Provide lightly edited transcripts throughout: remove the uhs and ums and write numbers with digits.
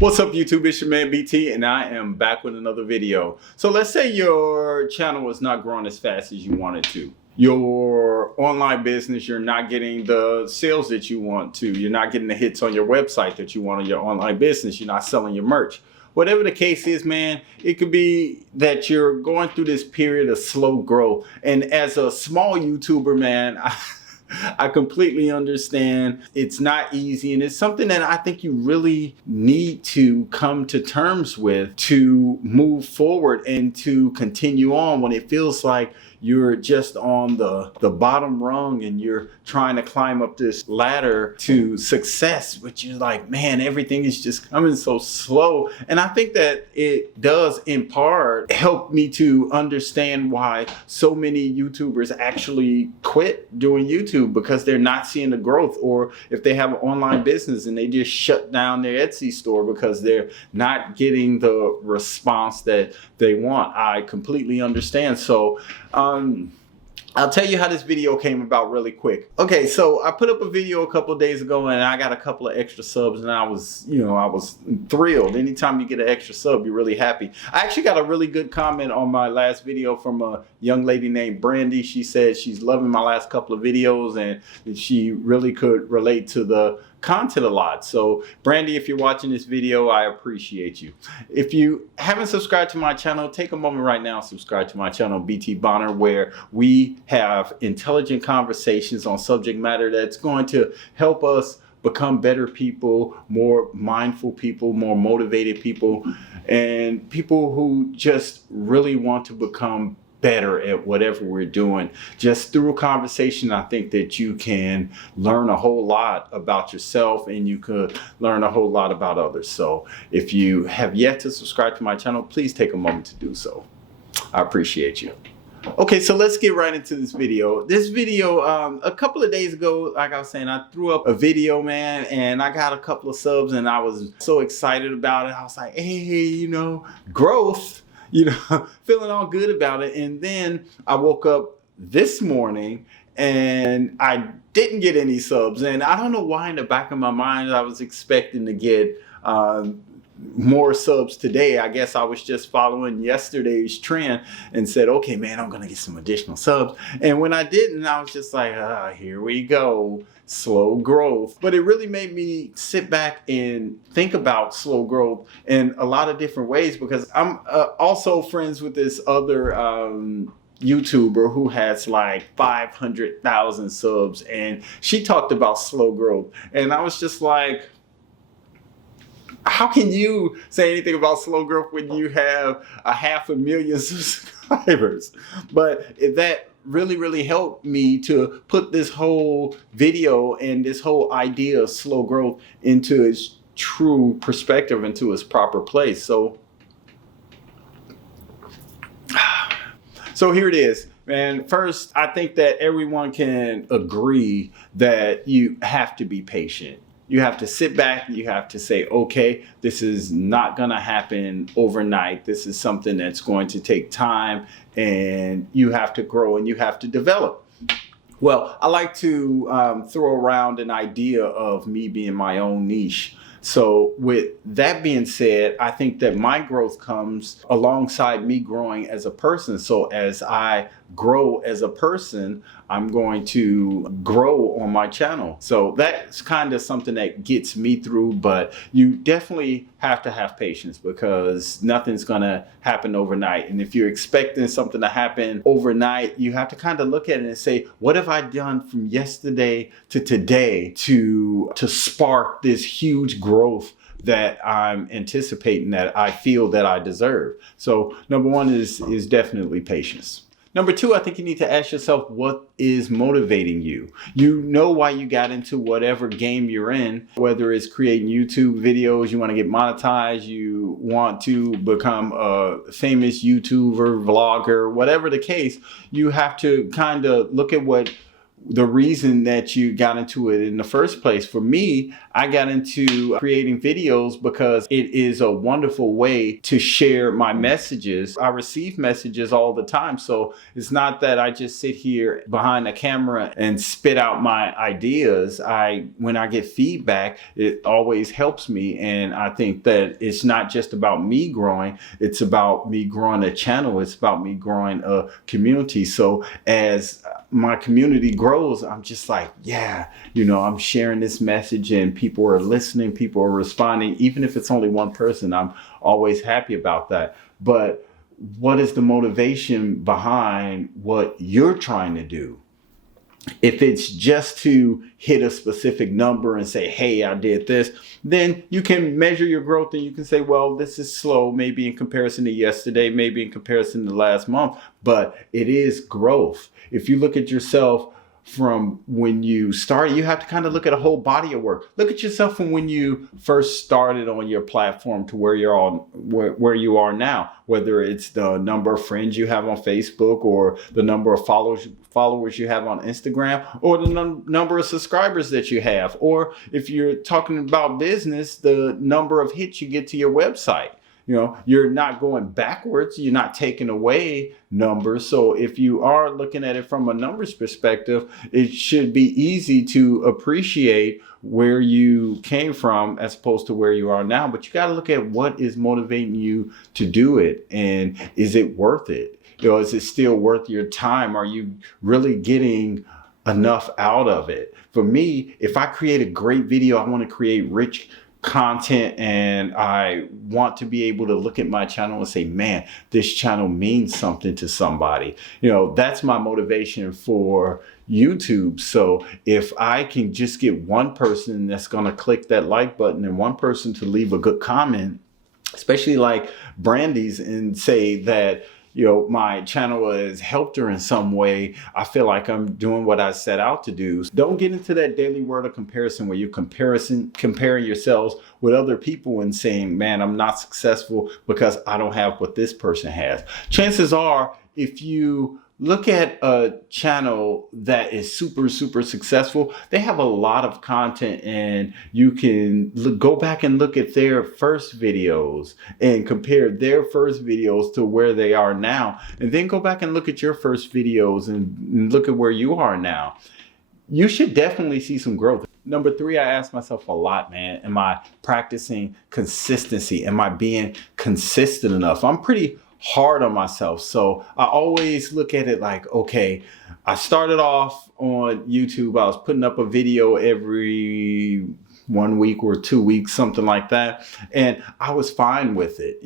What's up YouTube, it's your man BT and I am back with another video. So let's say your channel is not growing as fast as you want it to. Your online business, you're not getting the sales that you want to. You're not getting the hits on your website that you want on your online business. You're not selling your merch. Whatever the case is, man, it could be that you're going through this period of slow growth. And as a small YouTuber, man, I completely understand. It's not easy, and it's something that I think you really need to come to terms with to move forward and to continue on when it feels like you're just on the bottom rung and you're trying to climb up this ladder to success, but you're like, man, everything is just coming so slow. And I think that it does in part help me to understand why so many YouTubers actually quit doing YouTube, because they're not seeing the growth, or if they have an online business and they just shut down their Etsy store because they're not getting the response that they want. I completely understand. So I'll tell you how this video came about really quick. Okay, so I put up a video a couple of days ago and I got a couple of extra subs, and I was thrilled. Anytime you get an extra sub, you're really happy. I actually got a really good comment on my last video from a young lady named Brandy. She said she's loving my last couple of videos and she really could relate to the content a lot. So Brandy, if you're watching this video, I appreciate you. If you haven't subscribed to my channel, take a moment right now, subscribe to my channel, BT Bonner, where we have intelligent conversations on subject matter that's going to help us become better people, more mindful people, more motivated people, and people who just really want to become better at whatever we're doing. Just through a conversation, I think that you can learn a whole lot about yourself and you could learn a whole lot about others. So if you have yet to subscribe to my channel, please take a moment to do so. I appreciate you. Okay, so let's get right into this video. This video, a couple of days ago, like I was saying, I threw up a video, man, and I got a couple of subs and I was so excited about it. I was like, hey, growth. Feeling all good about it. And then I woke up this morning and I didn't get any subs. And I don't know why in the back of my mind I was expecting to get more subs today. I guess I was just following yesterday's trend and said, okay, man, I'm going to get some additional subs. And when I didn't, I was just like, here we go. Slow growth. But it really made me sit back and think about slow growth in a lot of different ways, because I'm also friends with this other YouTuber who has like 500,000 subs, and she talked about slow growth. And I was just like, how can you say anything about slow growth when you have 500,000 subscribers? But that really helped me to put this whole video and this whole idea of slow growth into its true perspective, into its proper place. So here it is. And first, I think that everyone can agree that you have to be patient. You have to sit back, you have to say, okay, this is not gonna happen overnight. This is something that's going to take time, and you have to grow and you have to develop. Well, I like to throw around an idea of me being my own niche. So with that being said, I think that my growth comes alongside me growing as a person. So as I grow as a person, I'm going to grow on my channel. So that's kind of something that gets me through, but you definitely have to have patience, because nothing's gonna happen overnight. And if you're expecting something to happen overnight, you have to kind of look at it and say, what have I done from yesterday to today to spark this huge growth that I'm anticipating, that I feel that I deserve? So number one is definitely patience. Number two, I think you need to ask yourself, what is motivating you? You know why you got into whatever game you're in, whether it's creating YouTube videos, you want to get monetized, you want to become a famous YouTuber, vlogger, whatever the case. You have to kind of look at the reason that you got into it in the first place. For me, I got into creating videos because it is a wonderful way to share my messages. I receive messages all the time. So it's not that I just sit here behind a camera and spit out my ideas. When I get feedback, it always helps me. And I think that it's not just about me growing. It's about me growing a channel. It's about me growing a community. So as my community grows, I'm just like, yeah, I'm sharing this message and people are listening, people are responding. Even if it's only one person, I'm always happy about that. But what is the motivation behind what you're trying to do? If it's just to hit a specific number and say, hey, I did this, then you can measure your growth and you can say, well, this is slow, maybe in comparison to yesterday, maybe in comparison to last month, but it is growth. If you look at yourself from when you started, you have to kind of look at a whole body of work. Look at yourself from when you first started on your platform to where where you are now, whether it's the number of friends you have on Facebook or the number of followers you have on Instagram, or the number of subscribers that you have, or if you're talking about business, the number of hits you get to your website. You're not going backwards. You're not taking away numbers. So if you are looking at it from a numbers perspective, it should be easy to appreciate where you came from as opposed to where you are now. But you got to look at what is motivating you to do it. And is it worth it? Is it still worth your time? Are you really getting enough out of it? For me, if I create a great video, I want to create rich content, and I want to be able to look at my channel and say, man, this channel means something to somebody. That's my motivation for YouTube. So if I can just get one person that's going to click that like button and one person to leave a good comment, especially like Brandy's, and say that my channel has helped her in some way, I feel like I'm doing what I set out to do. Don't get into that daily word of comparison where you're comparing yourselves with other people and saying, man, I'm not successful because I don't have what this person has. Chances are, if you look at a channel that is super, super successful, they have a lot of content, and you can go back and look at their first videos and compare their first videos to where they are now. And then go back and look at your first videos and look at where you are now. You should definitely see some growth. Number 3, I ask myself a lot, man, am I practicing consistency? Am I being consistent enough? I'm pretty hard on myself. So I always look at it like, okay, I started off on YouTube. I was putting up a video every 1 week or 2 weeks, something like that. And I was fine with it.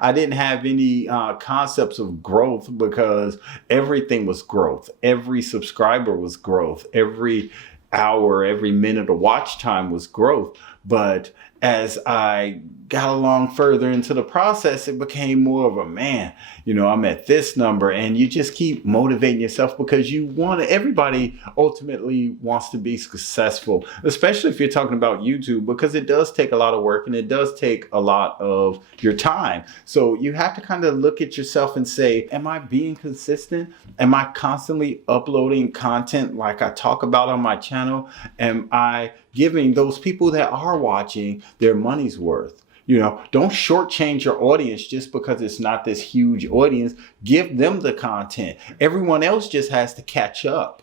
I didn't have any concepts of growth because everything was growth. Every subscriber was growth. Every hour, every minute of watch time was growth. But as I got along further into the process, it became more of a, man, I'm at this number, and you just keep motivating yourself because everybody ultimately wants to be successful, especially if you're talking about YouTube, because it does take a lot of work and it does take a lot of your time. So you have to kind of look at yourself and say, am I being consistent? Am I constantly uploading content like I talk about on my channel? Am I giving those people that are watching their money's worth? Don't shortchange your audience just because it's not this huge audience. Give them the content. Everyone else just has to catch up.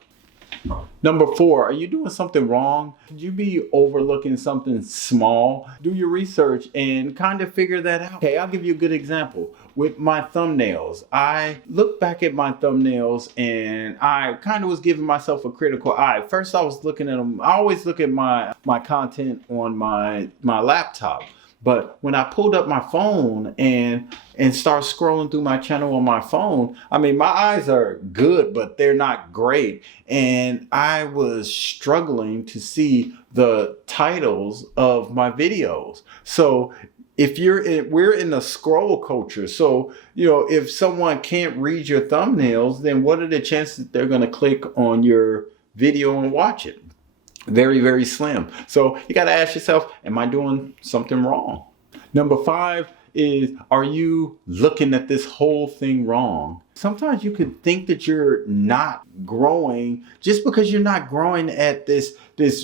Number 4, are you doing something wrong? Could you be overlooking something small? Do your research and kind of figure that out. Okay, I'll give you a good example. With my thumbnails, I look back at my thumbnails and I kind of was giving myself a critical eye. First, I was looking at them. I always look at my content on my laptop. But when I pulled up my phone and start scrolling through my channel on my phone, my eyes are good, but they're not great. And I was struggling to see the titles of my videos. So we're in a scroll culture. So, if someone can't read your thumbnails, then what are the chances that they're going to click on your video and watch it? Very, very slim. So you got to ask yourself, am I doing something wrong? Number 5 is, are you looking at this whole thing wrong? Sometimes you can think that you're not growing just because you're not growing at this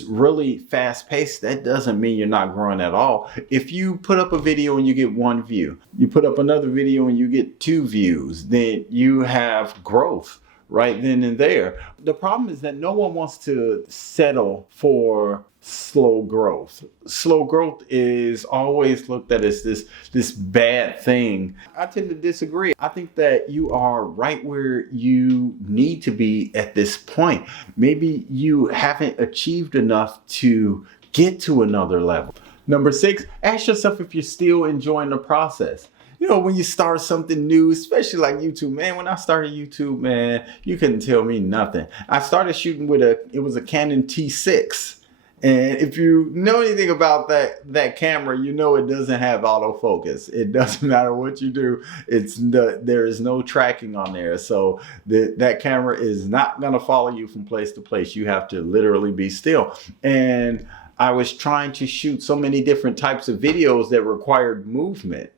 really fast pace. That doesn't mean you're not growing at all. If you put up a video and you get 1 view, you put up another video and you get 2 views, then you have growth right then and there. The problem is that no one wants to settle for slow growth. Slow growth is always looked at as this bad thing. I tend to disagree. I think that you are right where you need to be at this point. Maybe you haven't achieved enough to get to another level. Number 6, ask yourself if you're still enjoying the process. You know, when you start something new, especially like YouTube, man, when I started YouTube, man, you couldn't tell me nothing. I started shooting with it was a Canon T6. And if you know anything about that camera, you know it doesn't have autofocus. It doesn't matter what you do. There is no tracking on there. So that camera is not going to follow you from place to place. You have to literally be still. And I was trying to shoot so many different types of videos that required movement.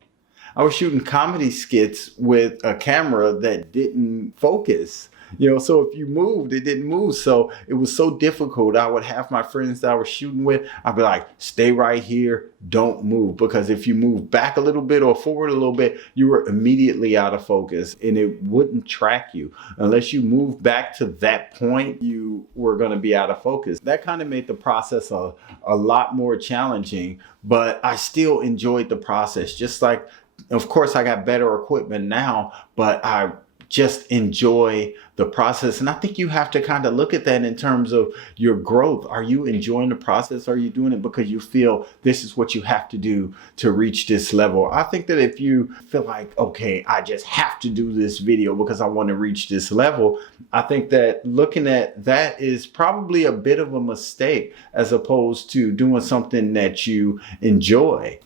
I was shooting comedy skits with a camera that didn't focus. You know, so if you moved, it didn't move. So it was so difficult. I would have my friends that I was shooting with, I'd be like, stay right here, don't move. Because if you move back a little bit or forward a little bit, you were immediately out of focus and it wouldn't track you. Unless you moved back to that point, you were going to be out of focus. That kind of made the process a lot more challenging, but I still enjoyed the process. Just like, of course, I got better equipment now, but I just enjoy the process. And I think you have to kind of look at that in terms of your growth. Are you enjoying the process? Are you doing it because you feel this is what you have to do to reach this level? I think that if you feel like, okay, I just have to do this video because I want to reach this level, I think that looking at that is probably a bit of a mistake as opposed to doing something that you enjoy.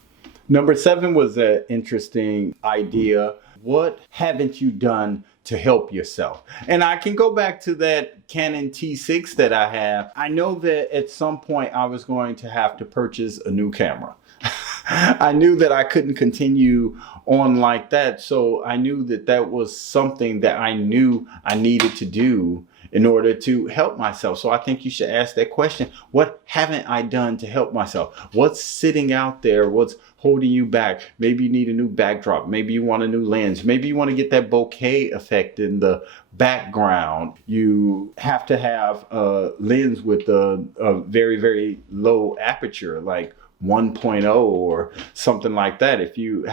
Number 7 was an interesting idea. What haven't you done to help yourself? And I can go back to that Canon T6 that I have. I know that at some point I was going to have to purchase a new camera. I knew that I couldn't continue on like that. So I knew that that was something that I knew I needed to do in order to help myself. So I think you should ask that question. What haven't I done to help myself? What's sitting out there? What's holding you back? Maybe you need a new backdrop. Maybe you want a new lens. Maybe you want to get that bokeh effect in the background. You have to have a lens with a very, very low aperture, like 1.0 or something like that. If you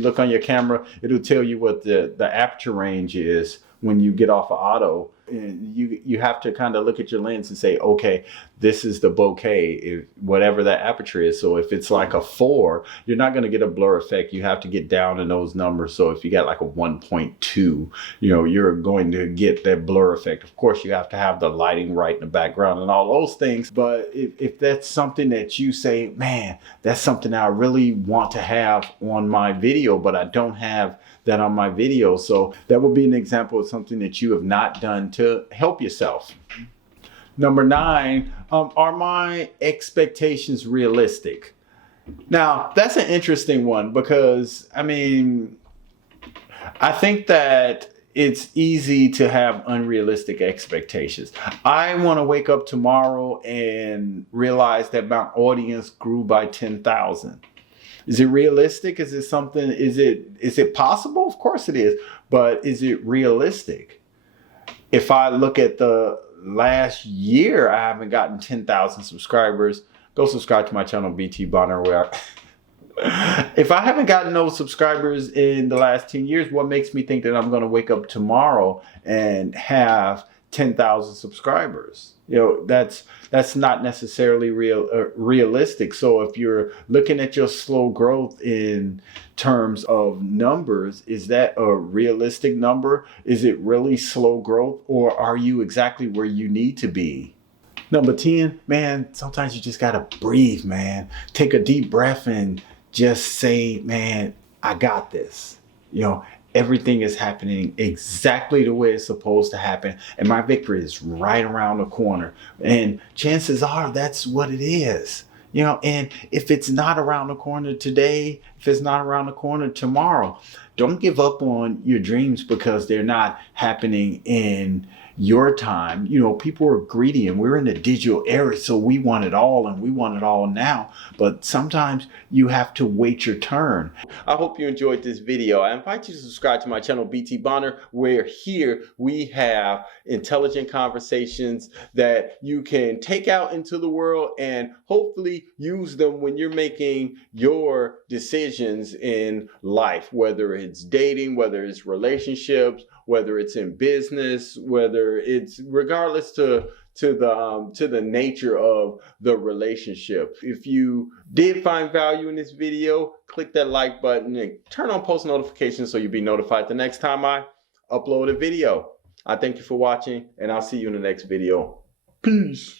look on your camera, it'll tell you what the aperture range is when you get off of auto. And you have to kind of look at your lens and say, okay, this is the bokeh, if whatever that aperture is. So if it's like a 4, you're not going to get a blur effect. You have to get down in those numbers. So if you got like a 1.2, you know, you're going to get that blur effect. Of course, you have to have the lighting right in the background and all those things. But if that's something that you say, man, that's something I really want to have on my video, but I don't have that on my video. So that would be an example of something that you have not done to help yourself. Number 9, are my expectations realistic? Now, that's an interesting one because, I mean, I think that it's easy to have unrealistic expectations. I want to wake up tomorrow and realize that my audience grew by 10,000. Is it realistic? Is it something, is it possible? Of course it is, but is it realistic? If I look at the last year, I haven't gotten 10,000 subscribers. Go subscribe to my channel, BT Bonner, where if I haven't gotten those subscribers in the last 10 years, what makes me think that I'm going to wake up tomorrow and have 10,000 subscribers? You know, that's not necessarily realistic. So if you're looking at your slow growth in terms of numbers, is that a realistic number? Is it really slow growth, or are you exactly where you need to be? Number 10, man, sometimes you just got to breathe, man. Take a deep breath and just say, man, I got this. You know, everything is happening exactly the way it's supposed to happen. And my victory is right around the corner. And chances are that's what it is. You know, and if it's not around the corner today, if it's not around the corner tomorrow, don't give up on your dreams because they're not happening in your time. You know, people are greedy and we're in the digital era, so we want it all and we want it all now. But sometimes you have to wait your turn. I hope you enjoyed this video. I invite you to subscribe to my channel, BT Bonner, where here we have intelligent conversations that you can take out into the world and hopefully use them when you're making your decisions in life, whether it's dating, whether it's relationships, whether it's in business, whether it's regardless to the nature of the relationship. If you did find value in this video, click that like button and turn on post notifications so you'll be notified the next time I upload a video. I thank you for watching, and I'll see you in the next video. Peace.